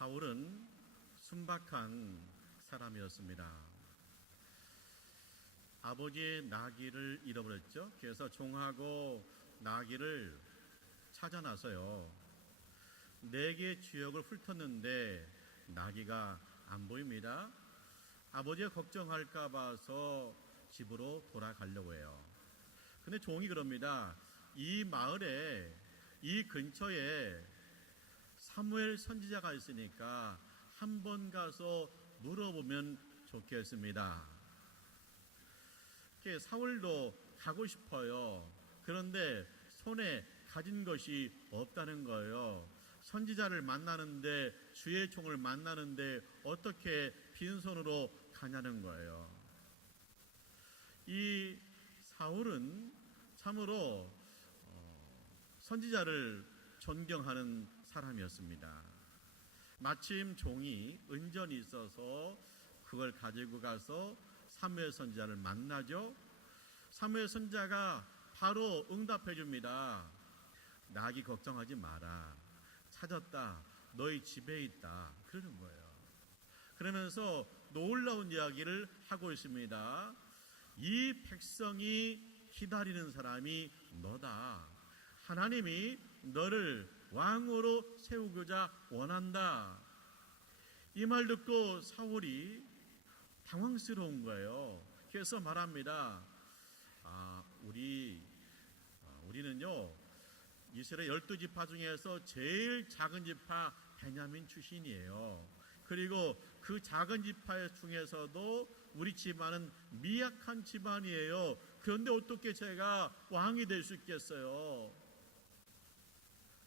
사울은 순박한 사람이었습니다. 아버지의 나귀를 잃어버렸죠. 그래서 종하고 나귀를 찾아 나서요. 4개의 지역을 훑었는데 나귀가 안 보입니다. 아버지가 걱정할까 봐서 집으로 돌아가려고 해요. 근데 종이 그럽니다. 이 마을에, 이 근처에 사무엘 선지자가 있으니까 한번 가서 물어보면 좋겠습니다. 사울도 가고 싶어요. 그런데 손에 가진 것이 없다는 거예요. 선지자를 만나는데, 주의 종을 만나는데 어떻게 빈손으로 가냐는 거예요. 이 사울은 참으로 선지자를 존경하는 사람이었습니다. 마침 종이 은전이 있어서 그걸 가지고 가서 사무엘 선지자를 만나죠. 사무엘 선지자가 바로 응답해 줍니다. 나귀 걱정하지 마라. 찾았다. 너희 집에 있다. 그러는 거예요. 그러면서 놀라운 이야기를 하고 있습니다. 이 백성이 기다리는 사람이 너다. 하나님이 너를 왕으로 세우고자 원한다. 이 말 듣고 사울이 당황스러운 거예요. 그래서 말합니다. 우리는요, 이스라엘 12지파 중에서 제일 작은 지파 베냐민 출신이에요. 그리고 그 작은 지파 중에서도 우리 집안은 미약한 집안이에요. 그런데 어떻게 제가 왕이 될 수 있겠어요?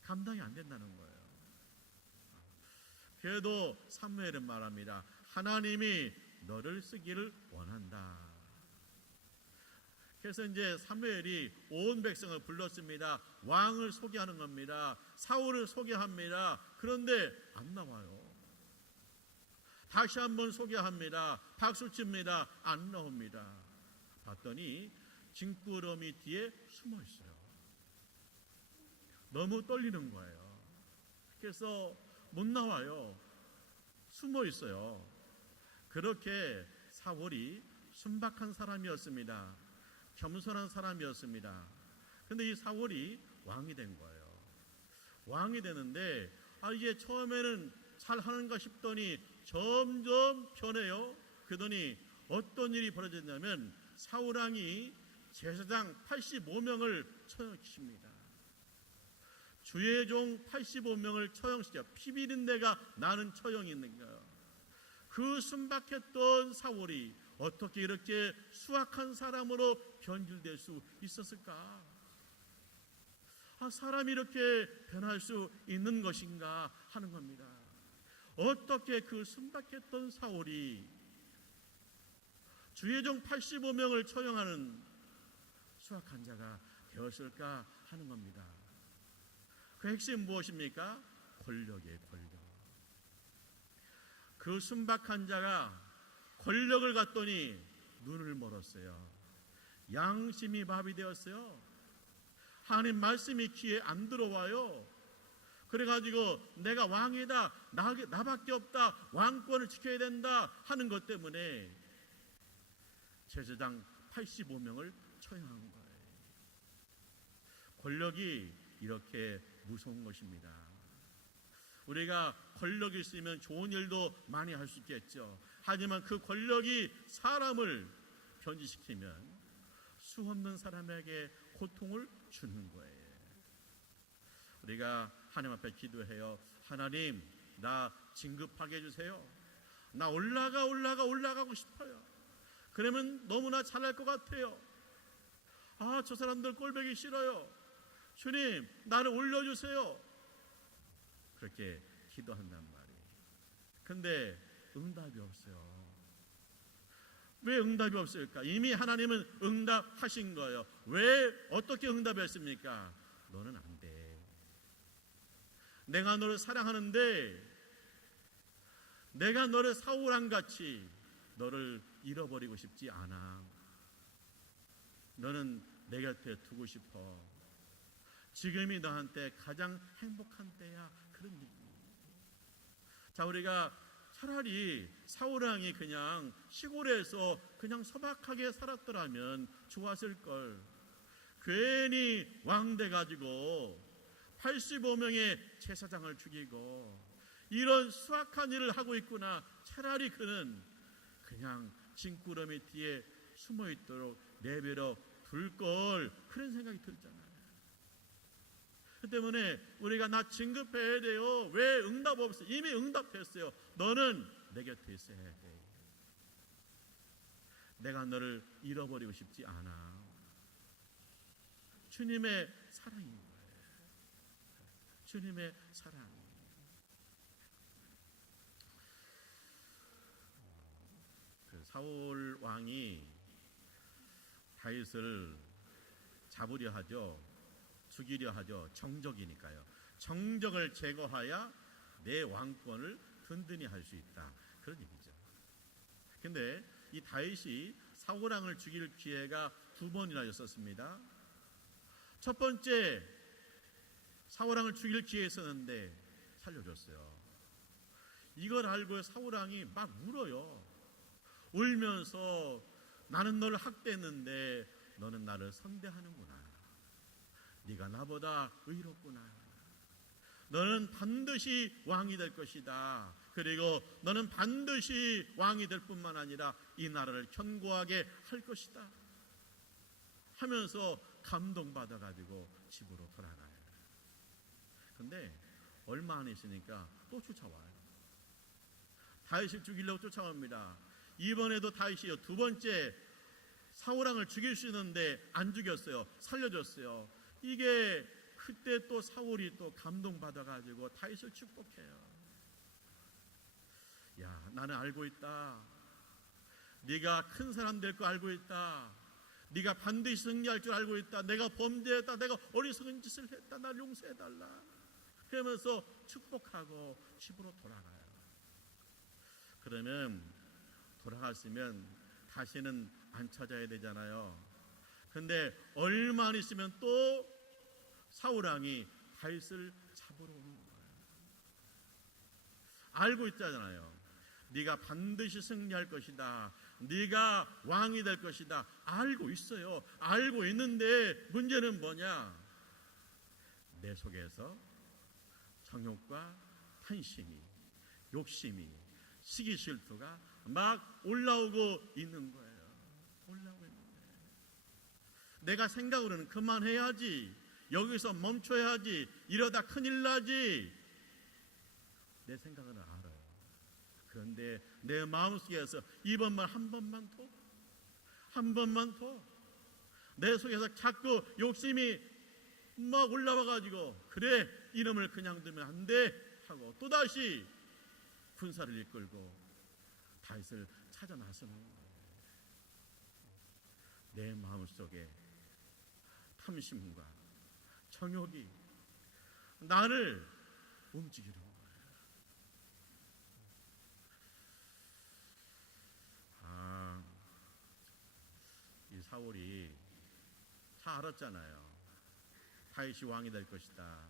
감당이 안 된다는 거예요. 그래도 사무엘은 말합니다. 하나님이 너를 쓰기를 원한다. 그래서 이제 사무엘이 온 백성을 불렀습니다. 왕을 소개하는 겁니다. 사울을 소개합니다. 그런데 안 나와요. 다시 한번 소개합니다. 박수 칩니다. 안 나옵니다. 봤더니 진구러미 뒤에 숨어 있어요. 너무 떨리는 거예요. 그래서 못 나와요. 숨어 있어요. 그렇게 사울이 순박한 사람이었습니다. 겸손한 사람이었습니다. 그런데 이 사울이 왕이 된 거예요. 왕이 되는데 이게 처음에는 잘하는가 싶더니 점점 변해요. 그러더니 어떤 일이 벌어졌냐면 사울왕이 제사장 85명을 처형시킵니다. 주의 종 85명을 처형시켜 피비린내가 나는 처형이 있는 거예요. 그 순박했던 사울이 어떻게 이렇게 수악한 사람으로 변질될 수 있었을까? 사람이 이렇게 변할 수 있는 것인가 하는 겁니다. 어떻게 그 순박했던 사울이 주의 종 85명을 처형하는 수악한 자가 되었을까 하는 겁니다. 그 핵심 무엇입니까? 권력이에요, 권력. 그 순박한 자가 권력을 갖더니 눈을 멀었어요. 양심이 마비되었어요. 하나님 말씀이 귀에 안 들어와요. 그래가지고 내가 왕이다, 나밖에 없다, 왕권을 지켜야 된다 하는 것 때문에 제사장 85명을 처형한 거예요. 권력이 이렇게 무서운 것입니다. 우리가 권력이 있으면 좋은 일도 많이 할 수 있겠죠. 하지만 그 권력이 사람을 변질시키면 수없는 사람에게 고통을 주는 거예요. 우리가 하나님 앞에 기도해요. 하나님, 나 진급하게 해주세요. 나 올라가고 싶어요. 그러면 너무나 잘할 것 같아요. 저 사람들 꼴보기 싫어요. 주님, 나를 올려주세요. 그렇게 기도한단 말이에요. 근데 응답이 없어요. 왜 응답이 없을까? 이미 하나님은 응답하신 거예요. 왜 어떻게 응답했습니까? 너는 안 돼. 내가 너를 사랑하는데 내가 너를 사울왕같이 너를 잃어버리고 싶지 않아. 너는 내 곁에 두고 싶어. 지금이 너한테 가장 행복한 때야. 그런 얘기. 자, 우리가 차라리 사울왕이 그냥 시골에서 그냥 소박하게 살았더라면 좋았을 걸. 괜히 왕돼 가지고 85명의 제사장을 죽이고 이런 수악한 일을 하고 있구나. 차라리 그는 그냥 진구름이 뒤에 숨어 있도록 내버려 둘 걸. 그런 생각이 들잖아요. 그 때문에 우리가 나 진급해야 돼요. 왜 응답 없어? 이미 응답했어요. 너는 내 곁에 있어야 돼. 내가 너를 잃어버리고 싶지 않아. 주님의 사랑인 거예요. 주님의 사랑. 그 사울 왕이 다윗을 잡으려 하죠. 죽이려 하죠. 정적이니까요. 정적을 제거하여 내 왕권을 든든히 할 수 있다. 그런 얘기죠. 근데 이 다윗이 사울 왕을 죽일 기회가 두 번이나 있었습니다. 첫 번째 사울 왕을 죽일 기회 있었는데 살려줬어요. 이걸 알고 사울 왕이 막 울어요. 울면서 나는 너를 학대했는데 너는 나를 선대하는구나. 네가 나보다 의롭구나. 너는 반드시 왕이 될 것이다. 그리고 너는 반드시 왕이 될 뿐만 아니라 이 나라를 견고하게 할 것이다 하면서 감동받아 가지고 집으로 돌아가요. 근데 얼마 안 있으니까 또 쫓아와요. 다윗을 죽이려고 쫓아옵니다. 이번에도 다윗이요, 두 번째 사울 왕을 죽일 수 있는데 안 죽였어요. 살려줬어요. 이게 그때 또 사울이 또 감동받아 가지고 다윗을 축복해요. 야, 나는 알고 있다. 네가 큰 사람 될 거 알고 있다. 네가 반드시 승리할 줄 알고 있다. 내가 범죄했다. 내가 어리석은 짓을 했다. 날 용서해달라. 그러면서 축복하고 집으로 돌아가요. 그러면 돌아갔으면 다시는 안 찾아야 되잖아요. 근데 얼마 안 있으면 또 사울 왕이 다윗을 잡으러 오는 거예요. 알고 있잖아요. 네가 반드시 승리할 것이다. 네가 왕이 될 것이다. 알고 있어요. 알고 있는데 문제는 뭐냐? 내 속에서 정욕과 탐심이, 욕심이, 시기 질투가 막 올라오고 있는 거예요. 올라오고 있는 거예요. 내가 생각으로는 그만해야지. 여기서 멈춰야지. 이러다 큰일 나지. 내 생각은 알아요. 그런데 내 마음속에서 이번만 한 번만 더, 한 번만 더, 내 속에서 자꾸 욕심이 막 올라와가지고 그래, 이놈을 그냥 두면 안 돼 하고 또다시 군사를 이끌고 다윗을 찾아 나서는 거예요. 내 마음속에 탐심과 정욕이 나를 움직이는 거예요. 이 사울이 다 알았잖아요. 다윗이 왕이 될 것이다.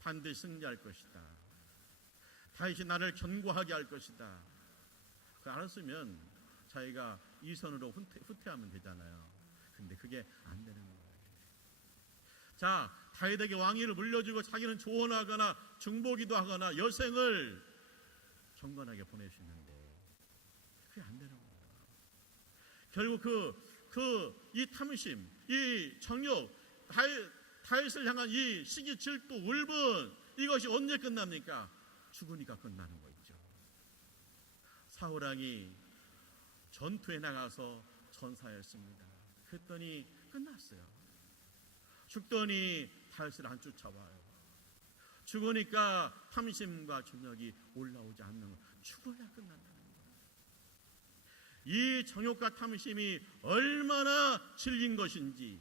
반드시 승리할 것이다. 다윗이 나를 견고하게 할 것이다. 그걸 알았으면 자기가 이선으로 후퇴하면 되잖아요. 근데 그게 안 되는 거예요. 자, 다윗에게 왕위를 물려주고 자기는 조언하거나 중보기도 하거나 여생을 경건하게 보낼 수 있는데 그게 안 되는 거예요. 결국 이 탐심, 이 정욕, 다윗을 향한 이 시기, 질투, 울분, 이것이 언제 끝납니까? 죽으니까 끝나는 거 있죠. 사울 왕이 전투에 나가서 전사했습니다. 그랬더니 끝났어요. 죽더니 다윗을 안 쫓아와요. 죽으니까 탐심과 정욕이 올라오지 않는 거. 죽어야 끝난다는 거예요. 이 정욕과 탐심이 얼마나 질린 것인지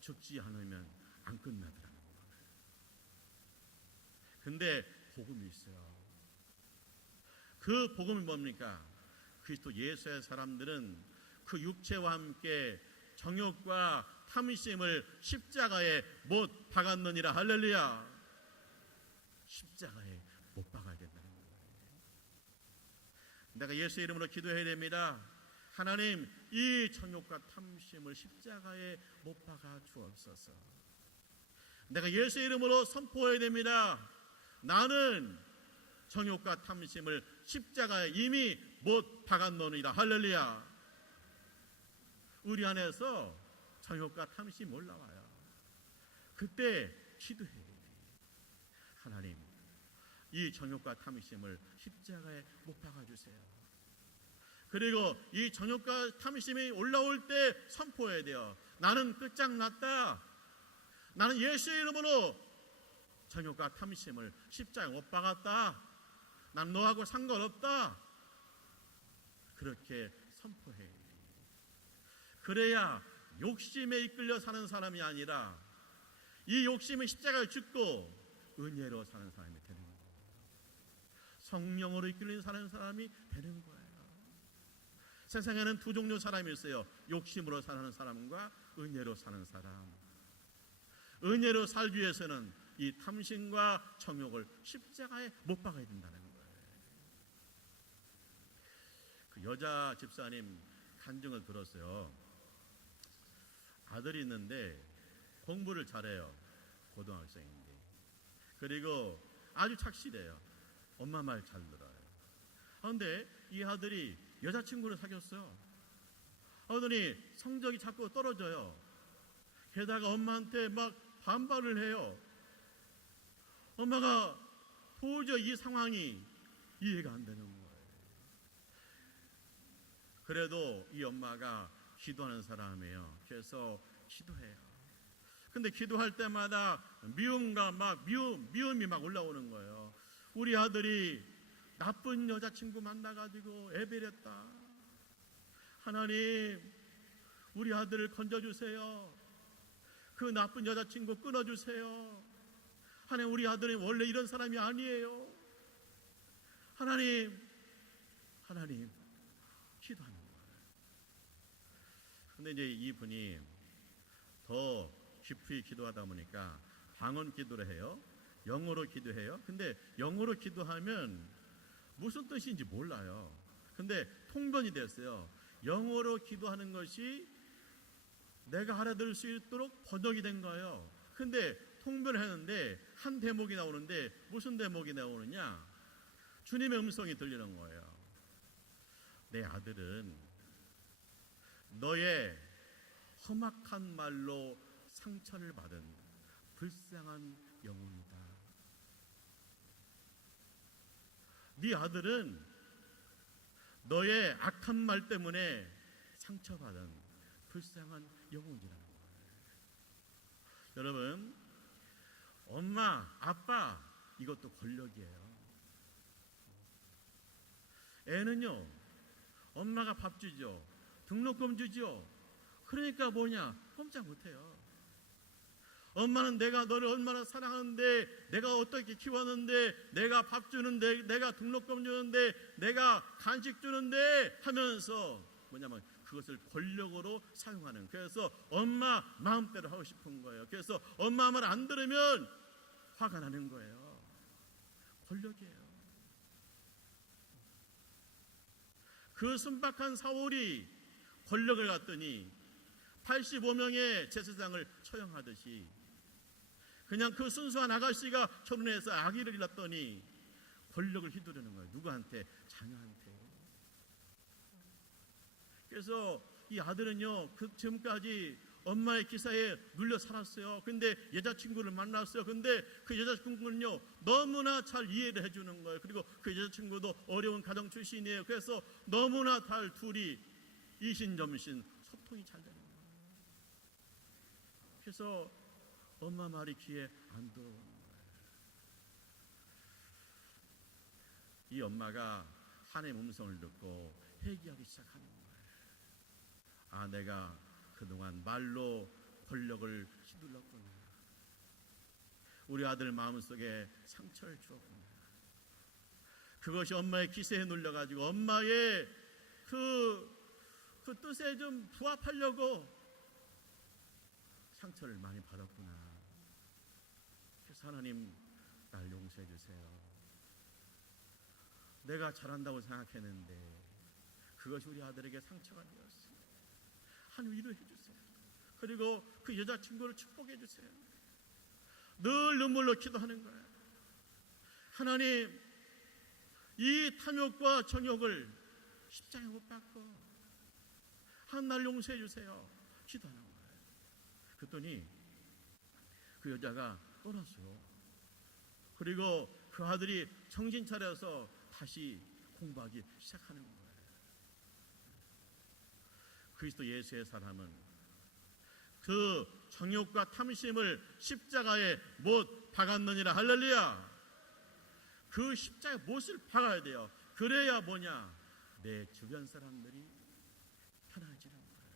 죽지 않으면 안 끝나더라는 거예요. 근데 복음이 있어요. 그 복음이 뭡니까? 그리스도 예수의 사람들은 그 육체와 함께 정욕과 탐심을 십자가에 못 박았느니라. 할렐루야. 십자가에 못 박아야 된다는 거예요. 내가 예수의 이름으로 기도해야 됩니다. 하나님, 이 정욕과 탐심을 십자가에 못 박아 주옵소서. 내가 예수의 이름으로 선포해야 됩니다. 나는 정욕과 탐심을 십자가에 이미 못 박았노니라. 할렐루야. 우리 안에서 정욕과 탐심이 올라와요. 그때 기도해야 돼요. 하나님, 이 정욕과 탐심을 십자가에 못 박아주세요. 그리고 이 정욕과 탐심이 올라올 때 선포해야 돼요. 나는 끝장났다. 나는 예수의 이름으로 정욕과 탐심을 십자가에 못 박았다. 난 너하고 상관없다. 그렇게 선포해야 돼요. 그래야 욕심에 이끌려 사는 사람이 아니라 이 욕심의 십자가를 짚고 은혜로 사는 사람이 되는 거예요. 성령으로 이끌린 사는 사람이 되는 거예요. 세상에는 두 종류 사람이 있어요. 욕심으로 사는 사람과 은혜로 사는 사람. 은혜로 살기 위해서는 이 탐심과 정욕을 십자가에 못 박아야 된다는 거예요. 그 여자 집사님 간증을 들었어요. 아들이 있는데 공부를 잘해요. 고등학생인데. 그리고 아주 착실해요. 엄마 말 잘 들어요. 그런데 이 아들이 여자친구를 사귀었어요. 그러더니 성적이 자꾸 떨어져요. 게다가 엄마한테 막 반발을 해요. 엄마가 도저히 이 상황이 이해가 안 되는 거예요. 그래도 이 엄마가 기도하는 사람이에요. 그래서 기도해요. 근데 기도할 때마다 미움이 막 올라오는 거예요. 우리 아들이 나쁜 여자친구 만나가지고 애비랬다. 하나님, 우리 아들을 건져주세요. 그 나쁜 여자친구 끊어주세요. 하나님, 우리 아들은 원래 이런 사람이 아니에요. 하나님, 기도하는 거예요. 근데 이제 이분이 더 깊이 기도하다 보니까 방언 기도를 해요. 영어로 기도해요. 근데 영어로 기도하면 무슨 뜻인지 몰라요. 근데 통번이 됐어요. 영어로 기도하는 것이 내가 알아들을 수 있도록 번역이 된 거예요. 근데 통변을 했는데 한 대목이 나오는데 무슨 대목이 나오느냐? 주님의 음성이 들리는 거예요. 내 아들은 너의 험악한 말로 상처를 받은 불쌍한 영혼이다. 네 아들은 너의 악한 말 때문에 상처받은 불쌍한 영혼이라는 거예요. 여러분, 엄마, 아빠, 이것도 권력이에요. 애는요, 엄마가 밥 주죠. 등록금 주죠. 그러니까 뭐냐? 꼼짝 못해요. 엄마는 내가 너를 얼마나 사랑하는데, 내가 어떻게 키웠는데, 내가 밥 주는데, 내가 등록금 주는데, 내가 간식 주는데 하면서 뭐냐면 그것을 권력으로 사용하는. 그래서 엄마 마음대로 하고 싶은 거예요. 그래서 엄마 말 안 들으면 화가 나는 거예요. 권력이에요. 그 순박한 사울이 권력을 갖더니 85명의 제사장을 처형하듯이 그냥 그 순수한 아가씨가 결혼해서 아기를 잃었더니 권력을 휘두르는 거예요. 누구한테? 자녀한테. 그래서 이 아들은요, 지금까지 엄마의 기사에 눌려 살았어요. 근데 여자친구를 만났어요. 근데 그 여자친구는요, 너무나 잘 이해를 해주는 거예요. 그리고 그 여자친구도 어려운 가정 출신이에요. 그래서 너무나 잘 둘이 이신점신 소통이 잘 되는 거예요. 그래서 엄마 말이 귀에 안 들어오는 거예요. 이 엄마가 하나님의 음성을 듣고 회개하기 시작하는 거예요. 아, 내가 그동안 말로 권력을 휘둘렀구나. 우리 아들 마음속에 상처를 주었구나. 그것이 엄마의 기세에 눌려가지고 엄마의 그 뜻에 좀 부합하려고 상처를 많이 받았구나. 그래서 하나님, 날 용서해 주세요. 내가 잘한다고 생각했는데 그것이 우리 아들에게 상처가 되었어요. 하나님 위로해 주세요. 그리고 그 여자친구를 축복해 주세요. 늘 눈물로 기도하는 거예요. 하나님, 이 탐욕과 정욕을 십자가에 못 박고 한 날 용서해 주세요. 기도하는 거예요. 그랬더니 그 여자가 떠났어요. 그리고 그 아들이 정신 차려서 다시 공부하기 시작하는 거예요. 그리스도 예수의 사람은 그 정욕과 탐심을 십자가에 못 박았느니라. 할렐루야. 그 십자가에 못을 박아야 돼요. 그래야 뭐냐, 내 주변 사람들이 편해지는 거예요.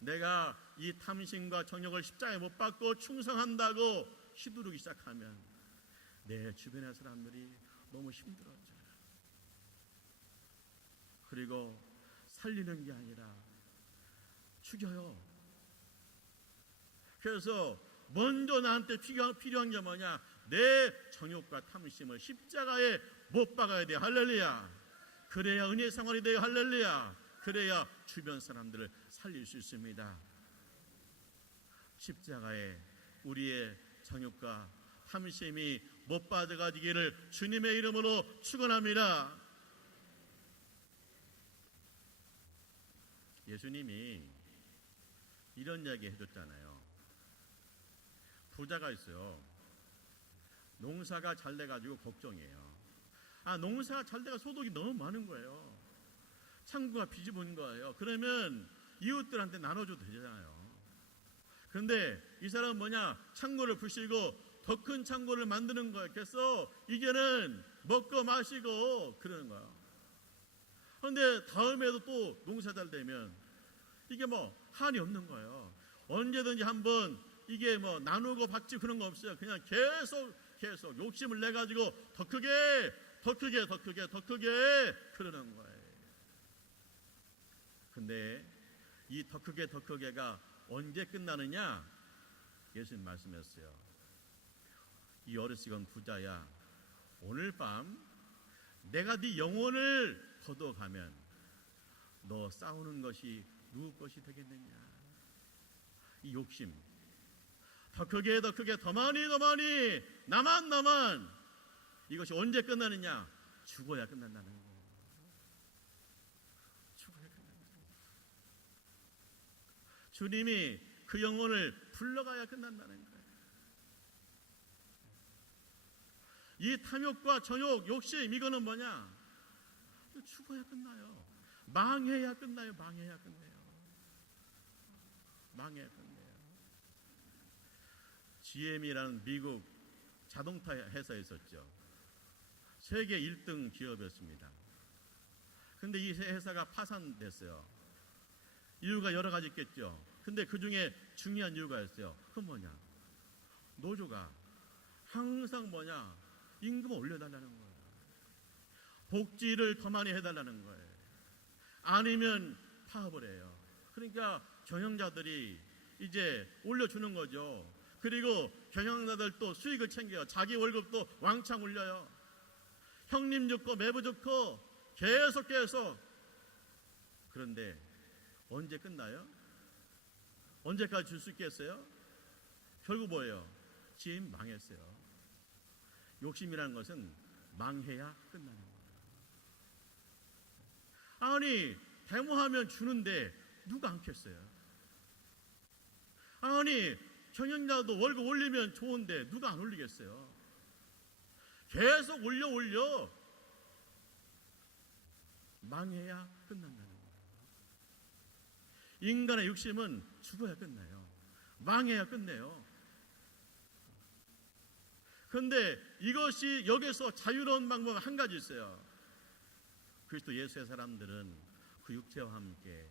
내가 이 탐심과 정욕을 십자가에 못 박고 충성한다고 휘두르기 시작하면 내 주변의 사람들이 너무 힘들어져요. 그리고 살리는 게 아니라 죽여요. 그래서 먼저 나한테 필요한 게 뭐냐, 내 정욕과 탐심을 십자가에 못 박아야 돼. 할렐루야. 그래야 은혜의 생활이 돼요. 할렐루야. 그래야 주변 사람들을 살릴 수 있습니다. 십자가에 우리의 정욕과 탐심이 못 받아가지기를 주님의 이름으로 축원합니다. 예수님이 이런 이야기 해줬잖아요. 부자가 있어요. 농사가 잘 돼가지고 걱정이에요. 농사가 잘 돼가 소득이 너무 많은 거예요. 창고가 비집은 거예요. 그러면 이웃들한테 나눠줘도 되잖아요. 그런데 이 사람은 뭐냐, 창고를 부시고 더 큰 창고를 만드는 거예요. 그래서 이제는 먹고 마시고 그러는 거예요. 그런데 다음에도 또 농사 잘 되면 이게 뭐 한이 없는 거예요. 언제든지 한번 이게 뭐 나누고 받지 그런 거 없어요. 그냥 계속 욕심을 내 가지고 더 크게 그러는 거예요. 근데 이 더 크게가 언제 끝나느냐? 예수님 말씀했어요. 이 어리석은 부자야, 오늘 밤 내가 네 영혼을 거둬가면 너 싸우는 것이 누구 것이 되겠느냐? 이 욕심, 더 크게 더 많이 나만 이것이 언제 끝나느냐? 죽어야 끝난다는 거예요. 죽어야 끝난다는 거예요. 주님이 그 영혼을 불러가야 끝난다는 거예요. 이 탐욕과 정욕, 욕심, 이거는 뭐냐? 죽어야 끝나요. 망해야 끝나요. GM이라는 미국 자동차 회사에 있었죠. 세계 1등 기업이었습니다. 그런데 이 회사가 파산됐어요. 이유가 여러 가지 있겠죠. 근데 그 중에 중요한 이유가 있어요. 그건 뭐냐? 노조가 항상 뭐냐? 임금을 올려달라는 거예요. 복지를 더 많이 해달라는 거예요. 아니면 파업을 해요. 그러니까 경영자들이 이제 올려주는 거죠. 그리고 경영자들도 수익을 챙겨요. 자기 월급도 왕창 올려요. 형님 좋고 매부 좋고 계속. 그런데 언제 끝나요? 언제까지 줄 수 있겠어요? 결국 뭐예요? GM 망했어요. 욕심이라는 것은 망해야 끝나는 거예요. 아니, 데모하면 주는데 누가 안겠어요? 아니, 경영자도 월급 올리면 좋은데 누가 안 올리겠어요? 계속 올려. 망해야 끝난다는 거예요. 인간의 욕심은 죽어야 끝나요. 망해야 끝내요. 그런데 이것이 여기서 자유로운 방법은 한 가지 있어요. 그리스도 예수의 사람들은 그 육체와 함께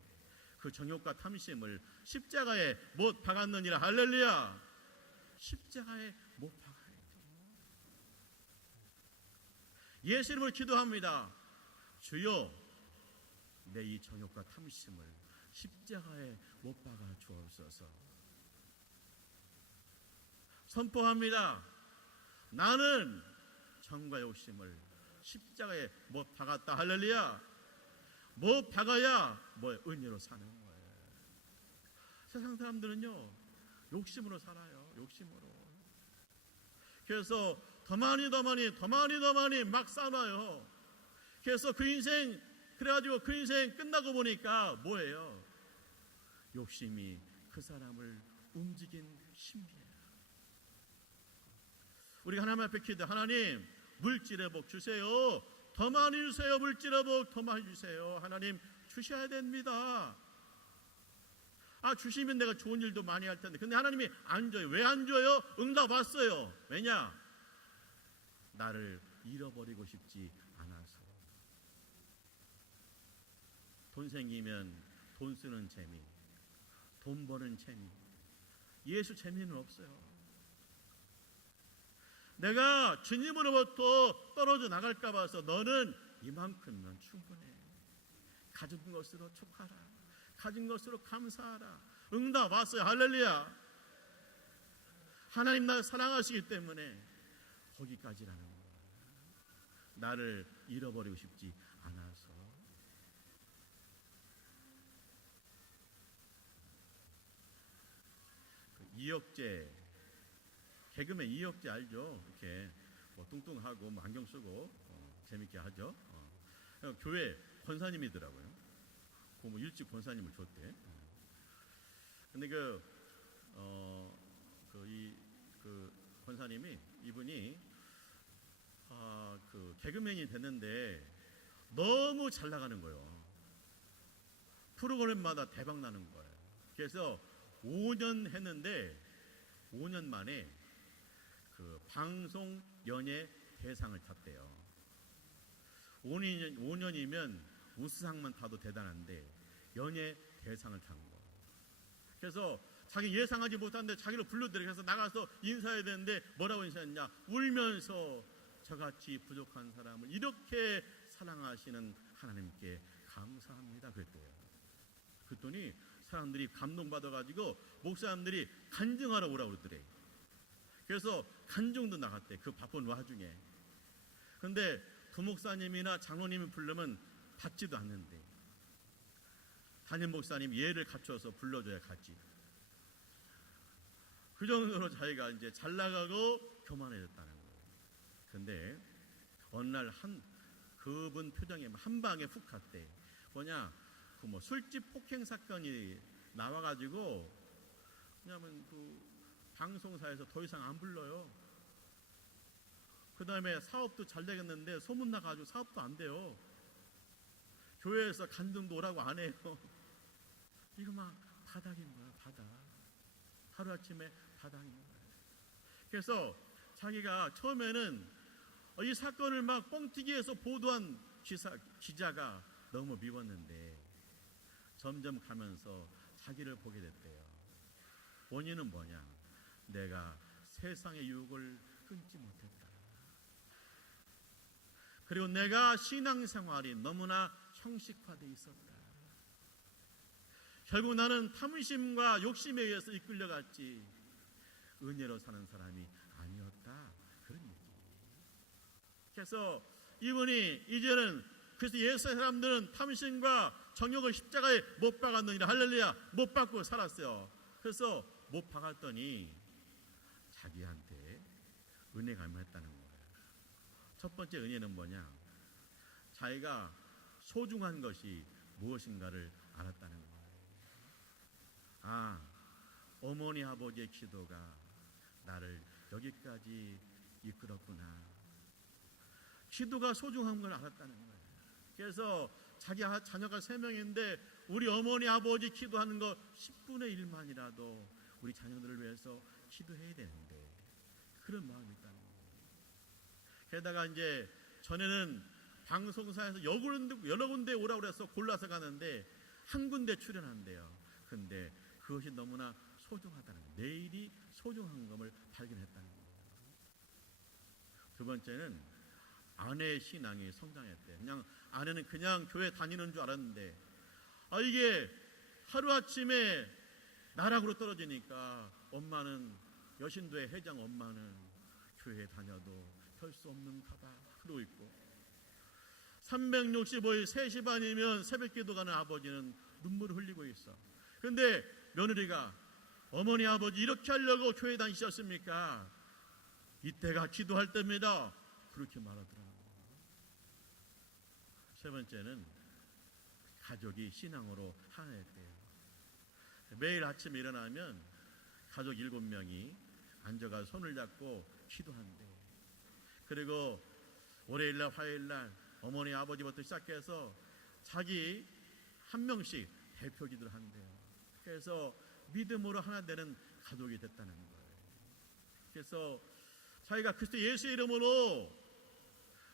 그 정욕과 탐심을 십자가에 못 박았느니라. 할렐루야. 십자가에 못 박아야죠. 예수 이름으로 기도합니다. 주여, 내 이 정욕과 탐심을 십자가에 못 박아 주옵소서. 선포합니다. 나는 정과 욕심을 십자가에 못 박았다. 할렐루야. 못 박아야 뭐예요? 은혜로 사는 거예요. 세상 사람들은요, 욕심으로 살아요. 욕심으로. 그래서 더 많이 막 쌓아놔요. 그래서 그 인생, 그래가지고 그 인생 끝나고 보니까 뭐예요? 욕심이 그 사람을 움직인 신비예요. 우리가 하나님 앞에 기도, 하나님 물질의 복 주세요. 더 많이 주세요. 물질의 복 더 많이 주세요. 하나님 주셔야 됩니다. 주시면 내가 좋은 일도 많이 할 텐데. 근데 하나님이 안 줘요. 왜 안 줘요? 응답 왔어요. 왜냐? 나를 잃어버리고 싶지 않아서. 돈 생기면 돈 쓰는 재미, 돈 버는 재미, 예수 재미는 없어요. 내가 주님으로부터 떨어져 나갈까 봐서 너는 이만큼만 충분해. 가진 것으로 촉하라. 가진 것으로 감사하라. 응답 왔어요. 할렐루야. 하나님 나를 사랑하시기 때문에 거기까지라는 거예요. 나를 잃어버리고 싶지 않아서. 이혁재, 개그맨 이혁재 알죠? 이렇게 뭐 뚱뚱하고 뭐 안경 쓰고 재밌게 하죠. 교회 권사님이더라고요. 뭐 일찍 권사님을 줬대. 근데 그 권사님이 이분이 그 개그맨이 됐는데 너무 잘 나가는 거예요. 프로그램마다 대박 나는 거예요. 그래서 5년 했는데 5년 만에 그 방송 연예 대상을 탔대요. 5년이면 우수상만 타도 대단한데 연예 대상을 탄 거. 그래서 자기 예상하지 못한데 자기를 불러들여 그래서 나가서 인사해야 되는데 뭐라고 인사했냐? 울면서 저같이 부족한 사람을 이렇게 사랑하시는 하나님께 감사합니다 그랬대요. 그랬더니 사람들이 감동받아가지고 목사님들이 간증하러 오라고 그러더래. 그래서 간증도 나갔대. 그 바쁜 와중에. 근데 부목사님이나 장로님이 부르면 받지도 않는데 담임 목사님 예를 갖춰서 불러줘야 가지. 그 정도로 자기가 이제 잘 나가고 교만해졌다는 거예요. 근데 어느 날 그분 표정에 한 방에 훅 갔대. 뭐냐? 그 뭐 술집 폭행 사건이 나와가지고 왜냐면 그 방송사에서 더 이상 안 불러요. 그 다음에 사업도 잘 되겠는데 소문 나가지고 사업도 안 돼요. 교회에서 간증도 오라고 안 해요. 이거 막 바닥인 거야, 바닥. 하루아침에 바닥인 거예요. 그래서 자기가 처음에는 이 사건을 막 뻥튀기해서 보도한 기자가 너무 미웠는데 점점 가면서 자기를 보게 됐대요. 원인은 뭐냐? 내가 세상의 유혹을 끊지 못했다. 그리고 내가 신앙생활이 너무나 형식화되어 있었다. 결국 나는 탐심과 욕심에 의해서 이끌려갔지 은혜로 사는 사람이 아니었다. 그런 얘기. 그래서 이분이 이제는 그래서 예수의 사람들은 탐심과 정욕을 십자가에 못 박았느니라. 할렐루야. 못 박고 살았어요. 그래서 못 박았더니 자기한테 은혜가 임했다는 거예요. 첫 번째 은혜는 뭐냐? 자기가 소중한 것이 무엇인가를 알았다는 거예요. 어머니 아버지의 기도가 나를 여기까지 이끌었구나. 기도가 소중한 걸 알았다는 거예요. 그래서 자기 자녀가 3명인데 우리 어머니 아버지 기도하는 거 10분의 1만이라도 우리 자녀들을 위해서 기도해야 되는데 그런 마음이 있다는 거예요. 게다가 이제 전에는 방송사에서 여러 군데 오라고 그래서 골라서 가는데 한 군데 출연한대요. 근데 그것이 너무나 소중하다는 거예요. 내일이 소중한 것을 발견했다는 거예요. 두 번째는 아내의 신앙이 성장했대. 아내는 그냥 교회 다니는 줄 알았는데 이게 하루아침에 나락으로 떨어지니까 엄마는 여신도의 회장 엄마는 교회에 다녀도 별 수 없는 가봐 하고 있고 365일 3시 반이면 새벽 기도 가는 아버지는 눈물을 흘리고 있어. 그런데 며느리가 어머니 아버지 이렇게 하려고 교회 다니셨습니까? 이때가 기도할 때입니다. 그렇게 말하더라고요. 세 번째는 가족이 신앙으로 하나였대요. 매일 아침에 일어나면 가족 7명이 앉아가 손을 잡고 기도한대요. 그리고 월요일날 화요일날 어머니 아버지부터 시작해서 자기 한 명씩 대표 기도를 한대요. 그래서 믿음으로 하나 되는 가족이 됐다는 거예요. 그래서 자기가 그리스도 예수 이름으로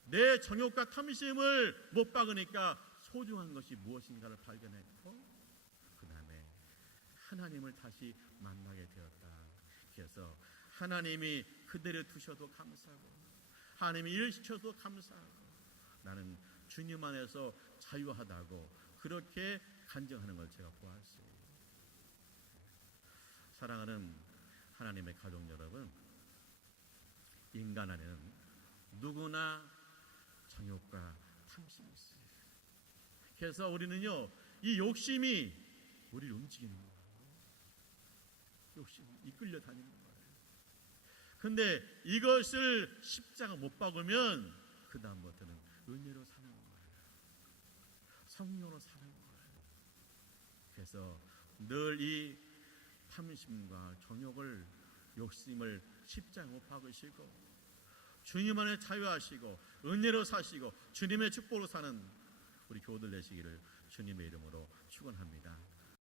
내 정욕과 탐심을 못 박으니까 소중한 것이 무엇인가를 발견했고 그 다음에 하나님을 다시 만나게 되었다. 그래서 하나님이 그대를 두셔도 감사하고 하나님이 일을 시켜도 감사하고 나는 주님 안에서 자유하다고 그렇게 간증하는 걸 제가 보았어요. 사랑하는 하나님의 가족 여러분, 인간 안에는 누구나 정욕과 탐심이 있어요. 그래서 우리는요, 이 욕심이 우리를 움직이는 거예요. 욕심이 이끌려 다니는 거예요. 근데 이것을 십자가 못 박으면 그 다음부터는 은혜로 사는 거예요. 성령으로 사는 거예요. 그래서 늘 이 탐심과 정욕을 욕심을 십자가 못 박으시고 주님 안에 자유하시고 은혜로 사시고 주님의 축복으로 사는 우리 교우들 되시기를 주님의 이름으로 축원합니다.